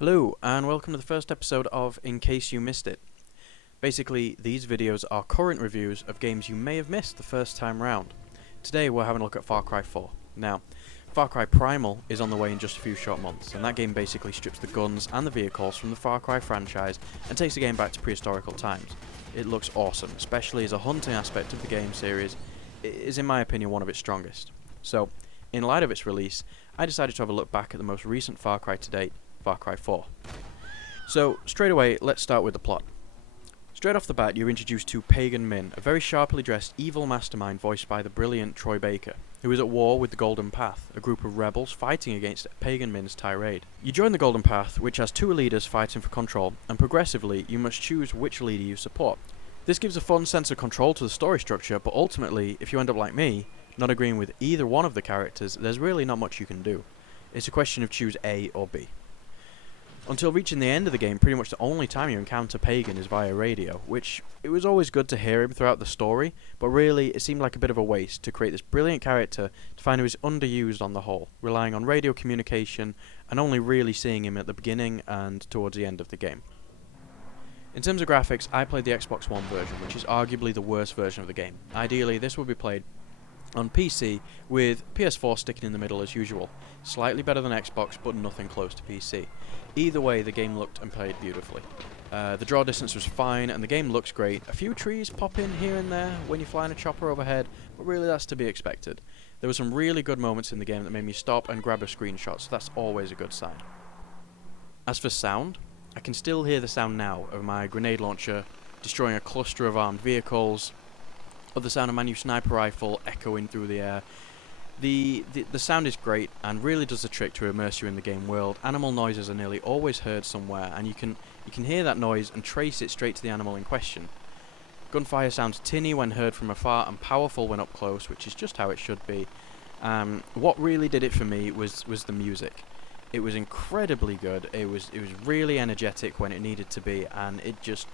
Hello, and welcome to the first episode of In Case You Missed It. Basically, these videos are current reviews of games you may have missed the first time round. Today we're having a look at Far Cry 4. Now, Far Cry Primal is on the way in just a few short months, and that game basically strips the guns and the vehicles from the Far Cry franchise and takes the game back to prehistorical times. It looks awesome, especially as a hunting aspect of the game series is in my opinion one of its strongest. So, in light of its release, I decided to have a look back at the most recent Far Cry to date, Far Cry 4. So, straight away, let's start with the plot. Straight off the bat, you're introduced to Pagan Min, a very sharply dressed evil mastermind voiced by the brilliant Troy Baker, who is at war with the Golden Path, a group of rebels fighting against Pagan Min's tirade. You join the Golden Path, which has two leaders fighting for control, and progressively, you must choose which leader you support. This gives a fun sense of control to the story structure, but ultimately, if you end up like me, not agreeing with either one of the characters, there's really not much you can do. It's a question of choose A or B. Until reaching the end of the game, pretty much the only time you encounter Pagan is via radio, which it was always good to hear him throughout the story, but really it seemed like a bit of a waste to create this brilliant character to find he was underused on the whole, relying on radio communication and only really seeing him at the beginning and towards the end of the game. In terms of graphics, I played the Xbox One version, which is arguably the worst version of the game. Ideally, this would be played on PC, with PS4 sticking in the middle as usual. Slightly better than Xbox, but nothing close to PC. Either way, the game looked and played beautifully. The draw distance was fine, and the game looks great. A few trees pop in here and there when you're flying a chopper overhead, but really that's to be expected. There were some really good moments in the game that made me stop and grab a screenshot, so that's always a good sign. As for sound, I can still hear the sound now of my grenade launcher destroying a cluster of armed vehicles, of the sound of my new sniper rifle echoing through the air. The sound is great and really does the trick to immerse you in the game world. Animal noises are nearly always heard somewhere, and you can hear that noise and trace it straight to the animal in question. Gunfire sounds tinny when heard from afar and powerful when up close, which is just how it should be. What really did it for me was the music. It was incredibly good. It was really energetic when it needed to be, and it just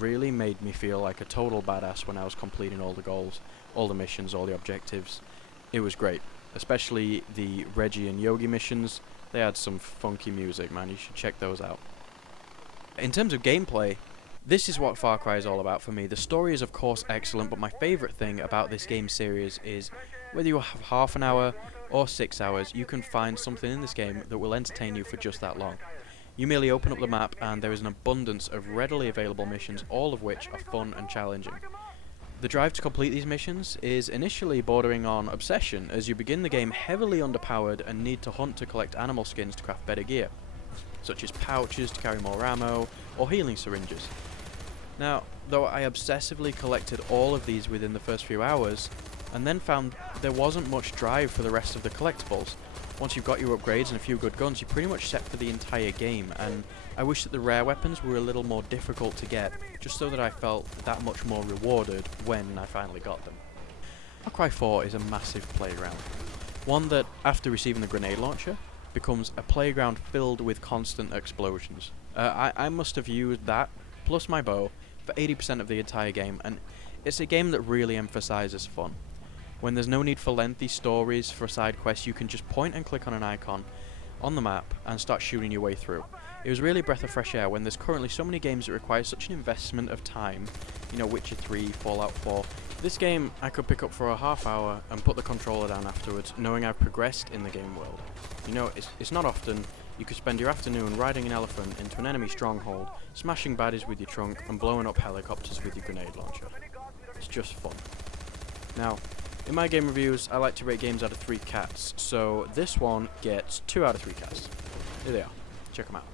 really made me feel like a total badass when I was completing all the goals, all the missions, all the objectives. It was great, especially the Reggie and Yogi missions. They had some funky music, man. You should check those out. In terms of gameplay, this is what Far Cry is all about for me. The story is of course excellent, but my favourite thing about this game series is whether you have half an hour or 6 hours, you can find something in this game that will entertain you for just that long. You merely open up the map and there is an abundance of readily available missions, all of which are fun and challenging. The drive to complete these missions is initially bordering on obsession, as you begin the game heavily underpowered and need to hunt to collect animal skins to craft better gear, such as pouches to carry more ammo or healing syringes. Now, though I obsessively collected all of these within the first few hours, and then found there wasn't much drive for the rest of the collectibles. Once you've got your upgrades and a few good guns, you're pretty much set for the entire game, and I wish that the rare weapons were a little more difficult to get, just so that I felt that much more rewarded when I finally got them. Far Cry 4 is a massive playground, one that, after receiving the grenade launcher, becomes a playground filled with constant explosions. I must have used that, plus my bow, for 80% of the entire game, and it's a game that really emphasizes fun. When there's no need for lengthy stories for side quests, you can just point and click on an icon on the map and start shooting your way through. It was really a breath of fresh air when there's currently so many games that require such an investment of time. You know, Witcher 3, Fallout 4. This game I could pick up for a half hour and put the controller down afterwards, knowing I've progressed in the game world. You know, it's not often you could spend your afternoon riding an elephant into an enemy stronghold, smashing baddies with your trunk, and blowing up helicopters with your grenade launcher. It's just fun. Now, in my game reviews, I like to rate games out of 3 cats, so this one gets 2 out of 3 cats. Here they are. Check them out.